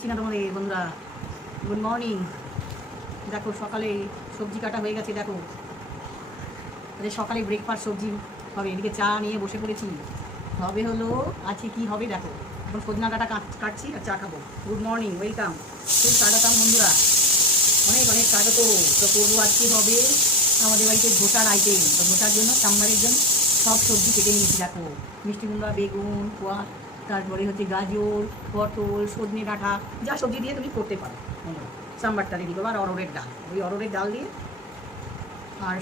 চিনা তোমাদের বন্ধুরা, গুড মর্নিং। দেখো সকালে সবজি কাটা হয়ে গেছে। দেখো সকালে ব্রেকফাস্ট সবজি হবে। এদিকে চা নিয়ে বসে পড়েছি। হবে হলো আজকে কি হবে দেখো। এখন সজনা ডাঁটা কাটছি আর চা খাবো। Good morning, welcome. খুব স্বাগতম বন্ধুরা, অনেক অনেক স্বাগত। তো করবো আজকে হবে আমাদের বাড়িতে ধোসার আইটেম। তো ধোসার জন্য সাম্বারের জন্য সব সবজি কেটে নিয়েছি। দেখো মিষ্টি কুমড়া, বেগুন, কোয়া, তারপরে হচ্ছে গাজর, পটল, সজনে ডাঁটা, যা সবজি দিয়ে তুমি করতে পারো। সাম্বারটা রেডি করবো। আর অরড়ের ডাল, ওই অরড়ের ডাল দিয়ে আর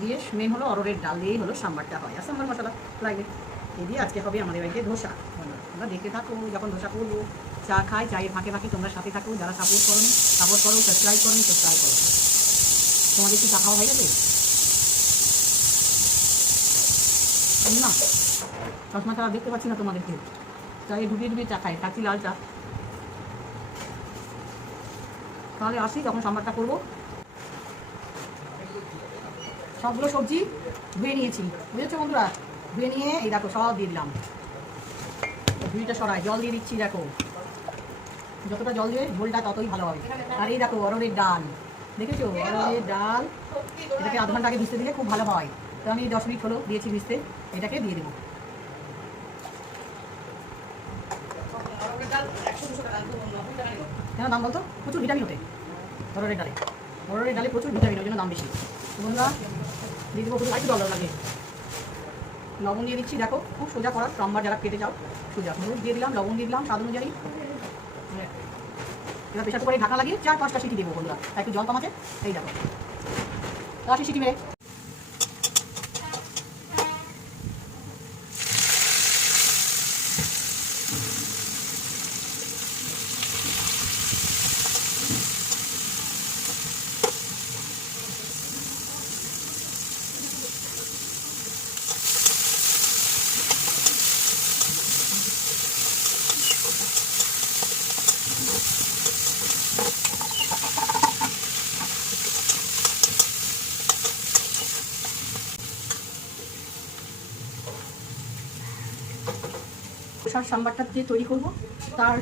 দিয়ে মেন হলো অরড়ের ডাল দিয়েই হলো সাম্বারটা হয়। আর সাম্বার মশলা লাগবে। এই দিয়ে আজকে হবে আমাদের বাড়িতে ধোসা। তোমরা দেখতে থাকো যখন ধোসা করবো। চা খাই, চায়ের ফাঁকে ফাঁকে তোমরা সাথে থাকো। যারা সাপোর্ট করো, সাবস্ক্রাইব করো। তোমাদের কি চা খাওয়া হয়ে গেছে না? চশমা ছাড়া দেখতে পাচ্ছি না তোমাদেরকে। চায়ে ডুবিয়ে চা খাই, খাচ্ছি লাল চা। তাহলে আসি যখন সাম্বারটা করবো। সবগুলো সবজি ধুয়ে নিয়েছি, বুঝেছো বন্ধুরা? ধুয়ে নিয়ে এই দেখো সব দিয়ে দিলাম। ধুইটা সরাই, জল দিয়ে দিচ্ছি। দেখো যতটা জল দিয়ে ঝোলটা ততই ভালো হবে। আর এই দেখো অরড়ের ডাল, দেখেছো? অরড়ের ডাল, এটাকে আধ ঘন্টা আগে ভিজতে দিলে খুব ভালো হয়। তো আমি 10 মিনিট হলো দিয়েছি ভিজতে, এটাকে দিয়ে দেবো। কেন দাম বলতো? প্রচুর ভিটামিন ওঠে অরড়ের ডালে। অরড়ের ডালে প্রচুর ভিটামিন, ওই জন্য দাম বেশি। বন্ধুরা দিয়ে দেবো, একটু ডলার লাগে। লবণ দিয়ে দিচ্ছি। দেখো খুব সোজা করার, সাম্বার যারা খেতে চাও সোজা। হলুদ দিয়ে দিলাম, লবণ দিয়ে দিলাম স্বাদ অনুযায়ী। এবার প্রেশার কুকারে ঢাকা লাগিয়ে 4-5টা সিটি দেবো বন্ধুরা। একটু জল কমাতে এই দেখো 10 সিটি মেরে। ধোসার সাম্বারটা যে তৈরি করবো তার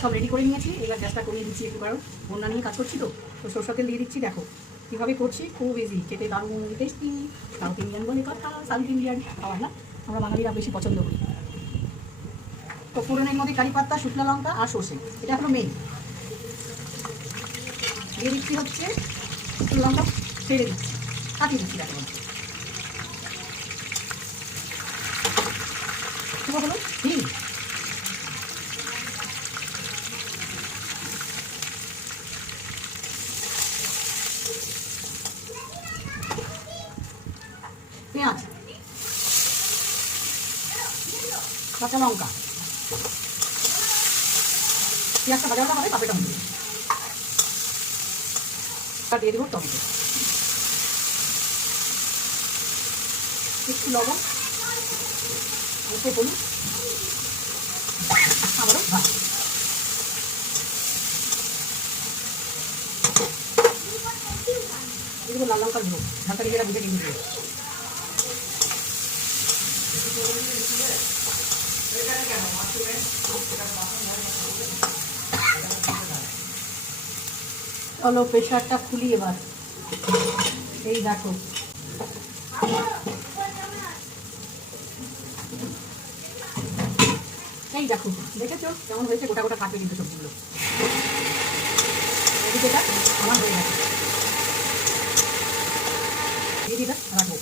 সব রেডি করে নিয়েছি। এবার গ্যাসটা কমিয়ে দিচ্ছি একটু, কারণ বন্যা নিয়ে কাজ করছি। তো সরষের তেল দিয়ে দিচ্ছি। দেখো কীভাবে করছি, খুব ইজি, খেতে দারুণ টেস্টি। সাউথ ইন্ডিয়ান বলে কথা, সাউথ ইন্ডিয়ান খাবার না, আমরা বাঙালিরা বেশি পছন্দ করি। তো ফোড়নের মধ্যে কারি পাতা, শুকনো লঙ্কা আর সর্ষে, এটা হলো মেন। দিয়ে দিচ্ছি হচ্ছে শুকনো লঙ্কা, ছেড়ে দিচ্ছি, কাটিয়ে দিচ্ছি। দেখো হলো হিং, পেঁয়াজ, কাঁচা লঙ্কা, পেঁয়াজটা ভাজা ভাজা হবে, তারপরে টমেটো দিয়ে দেবো। টমেটো, একটু লবণ, অল্প হলুদ, আবারও ভাত। এগুলো লাল লঙ্কার গুঁড়ো, ঢাকা নিজেরা বুঝে কিন্তু চলো প্রেশারটা খুলি এবার। এই দেখো এই দেখো, দেখেছো কেমন হয়েছে? গোটা গোটা থাকবে কিন্তু সবজিগুলো। এটা আমার হয়ে গেছে, এটা রাখবো।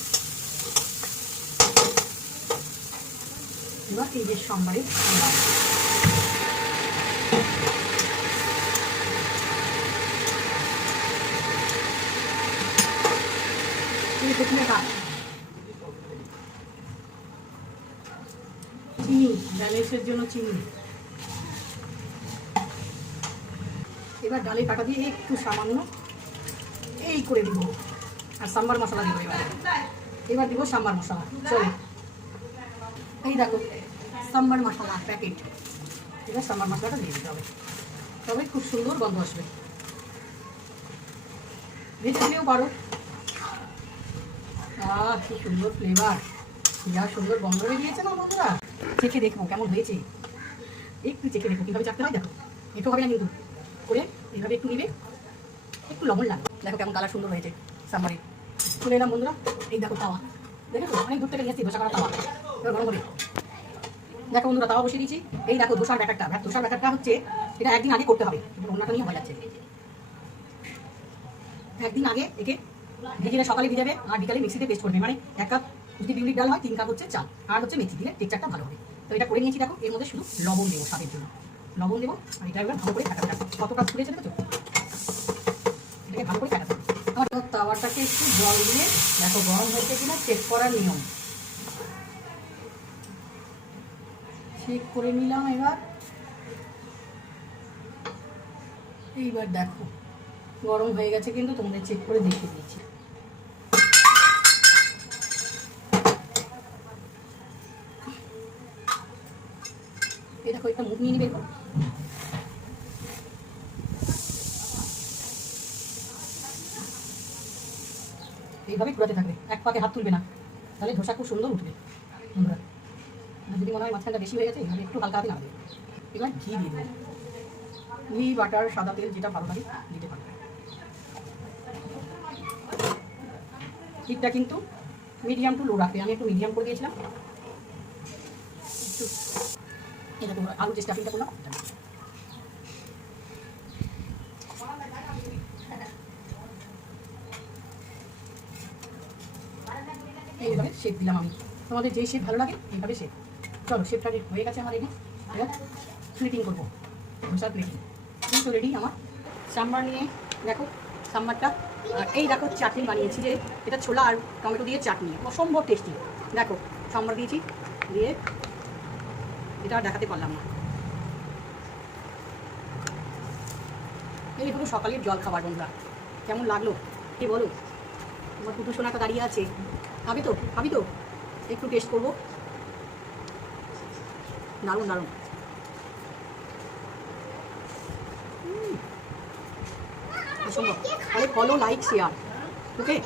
এবার এই যে সোমবারের চিনি, ব্যালেন্সের জন্য চিনি। এবার ডালের কাটা দিয়ে একটু সামান্য এই করে দিব। আর সাম্বার মশলা দিব। এবার দিব সাম্বার মশলা। চলো এই দেখো সাম্বার মশলা প্যাকেট। এবার সাম্বার মশলাটা দিয়ে দিতে হবে, তবে খুব সুন্দর গন্ধ আসবে। ভেজে দিলেও পারো। কি সুন্দর ফ্লেভার, যা সুন্দর গন্ধ বেরিয়েছে না বন্ধুরা। চেখে দেখবো কেমন হয়েছে, একটু চেখে দেখো কীভাবে চাখতে হয়। দেখো একটু হবে না কিন্তু, করে এইভাবে একটু নিবে, একটু লবণ লাগবে। দেখো কেমন কালার সুন্দর হয়েছে সাম্বারে। চলে এলাম বন্ধুরা, এই দেখো তাওয়া, দেখেছো অনেক দূর থেকে নিয়ে এসেছি ধোসা করা তাওয়া, এবার গরম হবে। দেখো বন্ধুরা তাওয়া বসিয়ে দিয়েছি। এই দেখো ধোসার ব্যাটারটা, ধোসার ব্যাটারটা হচ্ছে এটা একদিন আগে করতে হবে, অন্যটা নিয়ে হয়ে যাচ্ছে। একদিন আগে একে ভিজিয়ে সকালে ভিজাবে আর বিকালে মিক্সিতে পেস্ট করবে, মানে 1 কাপ যদি বিউলির ডাল হয় 3 কাপ হচ্ছে চাল আর হচ্ছে মেথি দিলে টেক্সচারটা ভালো হবে। তো এটা করে নিয়েছি। দেখো এর মধ্যে শুধু লবণ দেবো স্বাদের জন্য, লবণ দেবো আর এটা এবার ভালো করে ফাটাতে হবে। কত কাপ ফুলেছে দেখো, এটাকে ভালো করে ফাটাতে হবে। আমার তাওয়াটাকে একটু জল দিয়ে দেখো গরম হয়েছে কিনা চেক করার নিয়ম, চেক করে নিলাম। এইবার দেখো গরম হয়ে গেছে, কিন্তু তোমাদের চেক করে দেখিয়ে দিচ্ছি। এই দেখো একটা মুখ নিয়ে নিবে, এইভাবে ঘুরাতে থাকবে, এক পাকে হাত তুলবে না, তাহলে ধোসা খুব সুন্দর উঠবে বন্ধুরা। যদি মনে হয় মাঝখানটা বেশি হয়ে গেছে এইভাবে একটু হালকা হাতে নাড়বে। এবার ঘি দিয়ে দেবে, ঘি বাটার সাদা তেল যেটা ভালো লাগে দিতে পারবে। হিটটা কিন্তু মিডিয়াম টু লো রাখবে, আমি একটু মিডিয়াম করে দিয়েছিলাম। একটু এটা তোমরা আলু যে স্টাফিংটা করলাম এইভাবে শেপ দিলাম আমি, তোমাদের যেই শেপ ভালো লাগে এইভাবে শেপ। চলো শেপটা হয়ে গেছে আমার রেডি, এবার প্লেটিং করবো, ধোসার প্লেটিং কিন্তু রেডি আমার। সাম্বার নিয়ে দেখো সাম্বারটা, আর এই দেখো চাটনি বানিয়েছি, যে এটা ছোলা আর টমেটো দিয়ে চাটনি, অসম্ভব টেস্টি। দেখো সাম্বার দিয়েছি, দিয়ে এটা আর দেখাতে পারলাম না। এই হলো সকালের জল খাবার বন্ধুরা, কেমন লাগলো কি বলো? আমার কুটু সোনাটা দাঁড়িয়ে আছে, খাবি তো খাবি তো? একটু টেস্ট করবো, দারুণ দারুণ। অসম্ভব। তাহলে ফলো লাইক শেয়ার, ওকে।